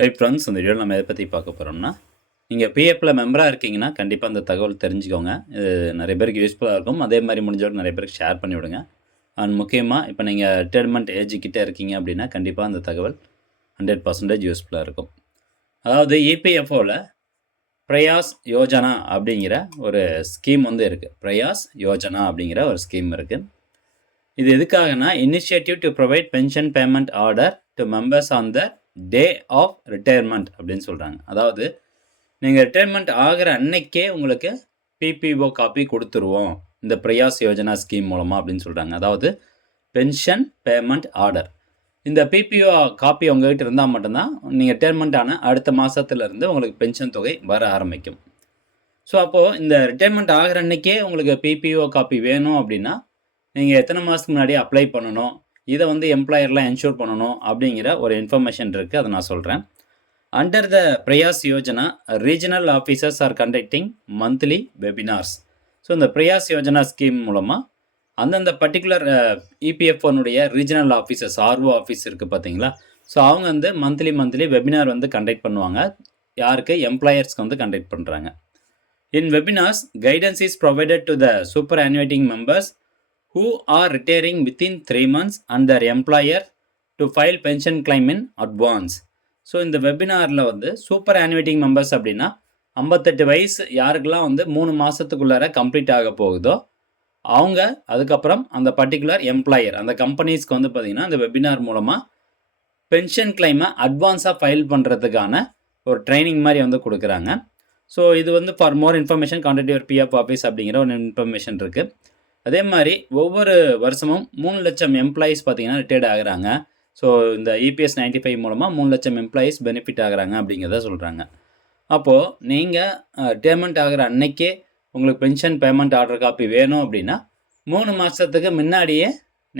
Hi friends, இந்த வீடியோவில் நம்ம எதை பற்றி பார்க்க போகிறோம்னா, நீங்கள் பிஎஃப்பில் மெம்பராக இருக்கீங்கன்னா கண்டிப்பாக அந்த தகவல் தெரிஞ்சுக்கோங்க. இது நிறைய பேருக்கு யூஸ்ஃபுல்லாக இருக்கும். அதே மாதிரி முடிஞ்சவரை நிறைய பேருக்கு ஷேர் பண்ணிவிடுங்க. அண்ட் முக்கியமாக இப்போ நீங்கள் ரிட்டையர்மெண்ட் ஏஜ் கிட்டே இருக்கீங்க அப்படின்னா கண்டிப்பாக அந்த தகவல் 100% யூஸ்ஃபுல்லாக இருக்கும். அதாவது இபிஎஃப்ஓவில் பிரயாஸ் யோஜனா அப்படிங்கிற ஒரு ஸ்கீம் வந்து இருக்குது. பிரயாஸ் யோஜனா அப்படிங்கிற ஒரு ஸ்கீம் இருக்குது. இது எதுக்காகனா, initiative to provide pension payment order to members on the day of retirement அப்படின்னு சொல்கிறாங்க. அதாவது நீங்கள் ரிட்டையர்மெண்ட் ஆகிற அன்னைக்கே உங்களுக்கு பிபிஓ காப்பி கொடுத்துருவோம் இந்த பிரயாஸ் யோஜனா ஸ்கீம் மூலமாக அப்படின்னு சொல்கிறாங்க. அதாவது பென்ஷன் பேமெண்ட் ஆர்டர். இந்த பிபிஓ காப்பி உங்ககிட்ட இருந்தால் மட்டும்தான் நீங்கள் ரிட்டையர்மெண்ட் ஆன அடுத்த மாதத்துலேருந்து உங்களுக்கு பென்ஷன் தொகை வர ஆரம்பிக்கும். ஸோ அப்போது இந்த ரிட்டையர்மெண்ட் ஆகிற அன்னைக்கே உங்களுக்கு பிபிஓ காப்பி வேணும் அப்படின்னா நீங்கள் எத்தனை மாதத்துக்கு முன்னாடி அப்ளை பண்ணணும், இதை வந்து எம்ப்ளாயர்லாம் என்ஷூர் பண்ணணும் அப்படிங்கிற ஒரு இன்ஃபர்மேஷன் இருக்குது. அதை நான் சொல்கிறேன். Under the Prayas Yojana, regional officers are conducting monthly webinars. So இந்த பிரயாஸ் யோஜனா ஸ்கீம் மூலமாக அந்தந்த பர்டிகுலர் இபிஎஃப்ஓனுடைய ரீஜனல் ஆஃபீஸர்ஸ், ஆர்ஓ ஆஃபீஸ் இருக்குது பார்த்தீங்களா, ஸோ அவங்க வந்து மந்த்லி வெபினார் வந்து கண்டக்ட் பண்ணுவாங்க. யாருக்கு? எம்ப்ளாயர்ஸ்க்கு வந்து கண்டக்ட் பண்ணுறாங்க. In webinars, guidance is provided to the superannuating members who are retiring within 3 months and their employer to file pension claim in advance. So இந்த வெபினாரில் வந்து சூப்பர் ஆனுவேட்டிங் மெம்பர்ஸ் அப்படின்னா 58 வயசு யாருக்கெல்லாம் வந்து 3 மாதத்துக்குள்ளார கம்ப்ளீட் ஆக போகுதோ அவங்க அதுக்கப்புறம் அந்த பர்டிகுலர் எம்ப்ளாயர், அந்த கம்பெனிஸ்க்கு வந்து பார்த்திங்கன்னா இந்த வெபினார் மூலமாக பென்ஷன் கிளைமை அட்வான்ஸாக ஃபைல் பண்ணுறதுக்கான ஒரு ட்ரைனிங் மாதிரி வந்து கொடுக்குறாங்க. ஸோ இது வந்து for more information contact your PF office அப்படிங்கிற ஒரு இன்ஃபர்மேஷன் இருக்குது. அதே மாதிரி ஒவ்வொரு வருஷமும் 3 லட்சம் எம்ப்ளாயீஸ் பார்த்தீங்கன்னா ரிட்டையர்ட் ஆகுறாங்க. ஸோ இந்த இபிஎஸ் 95 மூலமாக 3 லட்சம் எம்ப்ளாயீஸ் பெனிஃபிட் ஆகுறாங்க அப்படிங்கிறத சொல்கிறாங்க. அப்போது நீங்கள் ரிட்டையர்மெண்ட் ஆகிற அன்னைக்கே உங்களுக்கு பென்ஷன் பேமெண்ட் ஆர்டர் காப்பி வேணும் அப்படின்னா 3 மாதத்துக்கு முன்னாடியே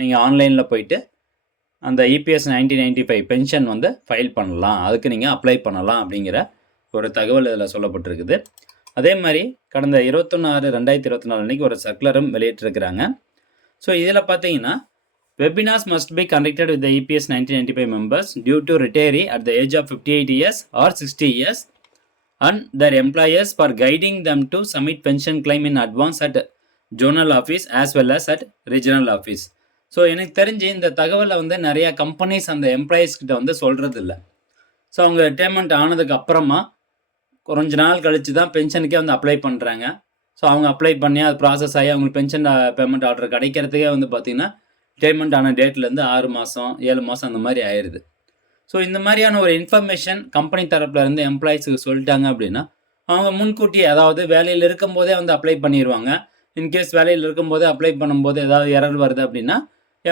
நீங்கள் ஆன்லைனில் போயிட்டு அந்த இபிஎஸ் 95 பென்ஷன் வந்து ஃபைல் பண்ணலாம், அதுக்கு நீங்கள் அப்ளை பண்ணலாம் அப்படிங்கிற ஒரு தகவல் இதில் சொல்லப்பட்டிருக்குது. அதே மாதிரி கடந்த 21/6/2024 அன்றைக்கி ஒரு சர்க்குலரும் வெளியிட்டிருக்கிறாங்க. ஸோ இதில் பார்த்தீங்கன்னா, webinars must be conducted with the EPS 1995 members due to retire at the age of 58 years or 60 years and their employers for guiding them to submit pension claim in advance at zonal office as well as at regional office. So எனக்கு தெரிஞ்சு இந்த தகவலை வந்து நிறையா companies அந்த எம்ப்ளாயீஸ்கிட்ட வந்து சொல்கிறது இல்லை. ஸோ அவங்க ரிட்டையர்மெண்ட் ஆனதுக்கு அப்புறமா கொஞ்ச நாள் கழித்து தான் பென்ஷனுக்கே வந்து அப்ளை பண்ணுறாங்க. ஸோ அவங்க அப்ளை பண்ணி அது ப்ராசஸ் ஆகி அவங்களுக்கு பென்ஷன் பேமெண்ட் ஆர்டர் கிடைக்கிறதுக்கே வந்து பார்த்திங்கன்னா ரிட்டைர்மெண்ட் ஆன டேட்லேருந்து 6 மாதம் 7 மாதம் அந்த மாதிரி ஆயிடுது. ஸோ இந்த மாதிரியான ஒரு இன்ஃபர்மேஷன் கம்பெனி தரப்பில் இருந்து எம்ப்ளாயீஸுக்கு சொல்லிட்டாங்க அப்படின்னா அவங்க முன்கூட்டியே, அதாவது வேலையில் இருக்கும்போதே வந்து அப்ளை பண்ணிடுவாங்க. இன்கேஸ் வேலையில் இருக்கும்போதே அப்ளை பண்ணும்போது ஏதாவது எரர் வருது அப்படின்னா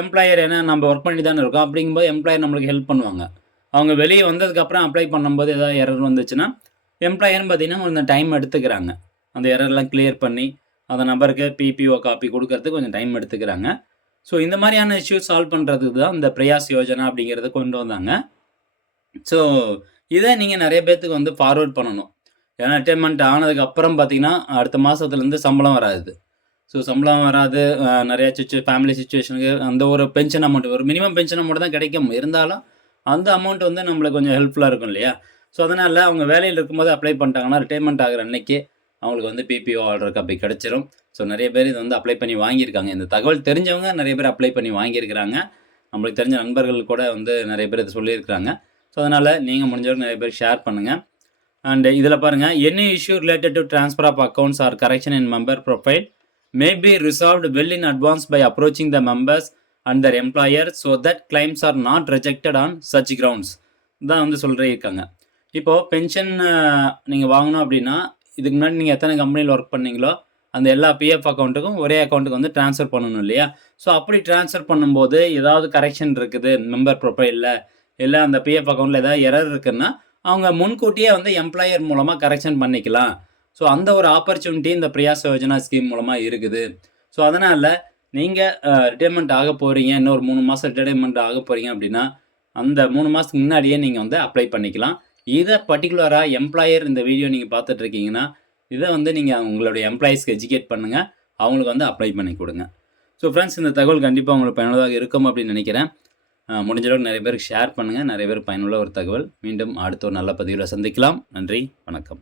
எம்ப்ளாயர், ஏன்னா நம்ம ஒர்க் பண்ணி தானே இருக்கோம், அப்படிங்கும்போது எம்ப்ளாயர் நம்மளுக்கு ஹெல்ப் பண்ணுவாங்க. அவங்க வெளியே வந்ததுக்கப்புறம் அப்ளை பண்ணும்போது ஏதாவது எரர் வந்துச்சுன்னா எம்ப்ளாயர்னு பார்த்தீங்கன்னா கொஞ்சம் டைம் எடுத்துக்கிறாங்க. அந்த எரர்லாம் கிளியர் பண்ணி அந்த நபருக்கு பிபிஓ காப்பி கொடுக்கறதுக்கு கொஞ்சம் டைம் எடுத்துக்கிறாங்க. ஸோ இந்த மாதிரியான இஷ்யூஸ் சால்வ் பண்ணுறதுக்கு தான் இந்த பிரயாஸ் யோஜனா அப்படிங்கிறத கொண்டு வந்தாங்க. ஸோ இதை நீங்கள் நிறைய பேர்த்துக்கு வந்து ஃபார்வர்ட் பண்ணணும். ஏன்னா ரிட்டைர்மெண்ட் ஆனதுக்கப்புறம் பார்த்தீங்கன்னா அடுத்த மாதத்துலேருந்து சம்பளம் வராது. ஸோ சம்பளம் வராது, நிறையா ஃபேமிலி சுச்சுவேஷனுக்கு அந்த ஒரு பென்ஷன் அமௌண்ட், ஒரு மினிமம் பென்ஷன் அமௌண்ட் தான் கிடைக்கும். இருந்தாலும் அந்த அமௌண்ட் வந்து நம்மளுக்கு கொஞ்சம் ஹெல்ப்ஃபுல்லாக இருக்கும் இல்லையா? ஸோ அதனால் அவங்க வேலையில் இருக்கும்போது அப்ளை பண்ணிட்டாங்கன்னா ரிட்டைர்மெண்ட் ஆகிற அன்னைக்கே அவங்களுக்கு வந்து பிபிஓ ஆர்டர் காப்பி கிடச்சிரும். ஸோ நிறைய பேர் இதை வந்து அப்ளை பண்ணி வாங்கியிருக்காங்க. இந்த தகவல் தெரிஞ்சவங்க நிறைய பேர் அப்ளை பண்ணி வாங்கியிருக்கிறாங்க. நம்மளுக்கு தெரிஞ்ச நண்பர்கள் கூட வந்து நிறைய பேர் இதை சொல்லியிருக்கிறாங்க. ஸோ அதனால் நீங்கள் முடிஞ்சவரை நிறைய பேர் ஷேர் பண்ணுங்கள். அண்ட் இதில் பாருங்கள், any issue related to transfer of accounts or correction in member profile may be resolved well in advance by approaching the members and their employer so that claims are not rejected on such grounds தான் வந்து சொல்லியிருக்காங்க. இப்போது pension நீங்கள் வாங்கணும் அப்படின்னா இதுக்கு முன்னாடி நீங்கள் எத்தனை கம்பெனியில் ஒர்க் பண்ணீங்களோ அந்த எல்லா பிஎஃப் அக்கௌண்ட்டுக்கும் ஒரே அக்கௌண்ட்டுக்கு வந்து ட்ரான்ஸ்ஃபர் பண்ணணும் இல்லையா? ஸோ அப்படி ட்ரான்ஸ்ஃபர் பண்ணும்போது ஏதாவது கரெக்ஷன் இருக்குது மெம்பர் ப்ரொஃபைலில், இல்லை அந்த பிஎஃப் அக்கௌண்ட்டில் ஏதாவது எரர் இருக்குன்னா அவங்க முன்கூட்டியே வந்து எம்ப்ளாயர் மூலமாக கரெக்ஷன் பண்ணிக்கலாம். ஸோ அந்த ஒரு ஆப்பர்ச்சுனிட்டி இந்த பிரயாஸ் யோஜனா ஸ்கீம் மூலமாக இருக்குது. ஸோ அதனால் நீங்கள் ரிட்டைர்மெண்ட் ஆக போகிறீங்க, இன்னொரு 3 மாதம் ரிட்டைர்மெண்ட் ஆக போகிறீங்க அப்படின்னா அந்த 3 மாதத்துக்கு முன்னாடியே நீங்கள் வந்து அப்ளை பண்ணிக்கலாம். இதை பர்டிகுலராக எம்ப்ளாயர் இந்த வீடியோ நீங்கள் பார்த்துட்ருக்கீங்கன்னா இதை வந்து நீங்கள் உங்களுடைய எம்ப்ளாயீஸ்க்கு எஜுகேட் பண்ணுங்கள், அவங்களுக்கு வந்து அப்ளை பண்ணி கொடுங்க. ஸோ ஃப்ரெண்ட்ஸ், இந்த தகவல் கண்டிப்பாக உங்களுக்கு பயனுள்ளதாக இருக்கும் அப்படின்னு நினைக்கிறேன். முடிஞ்ச அளவுக்கு நிறைய பேருக்கு ஷேர் பண்ணுங்கள். நிறைய பேருக்கு பயனுள்ள ஒரு தகவல். மீண்டும் அடுத்த ஒரு நல்ல பதிவில் சந்திக்கலாம். நன்றி, வணக்கம்.